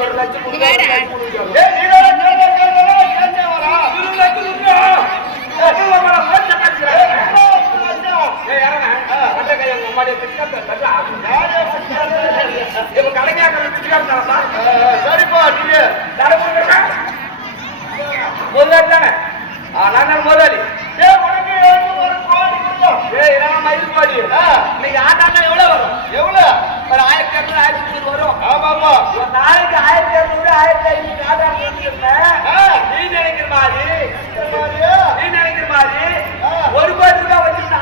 ஒரு லட்சம் சரிப்பா முதலாளி நான் முதலாளி மயில் பாடி இன்னைக்கு ஆட்டாட்டம் எவ்வளவு வரும்? எவ்வளவு? ஒரு 1200 1300 வரும். ஆமாமா, ஒரு நாளைக்கு 1200 1500 ஆட்டாட்டம். நீ நினைக்கிற மாதிரி ஒரு கோடி ரூபாய் வச்சுட்டு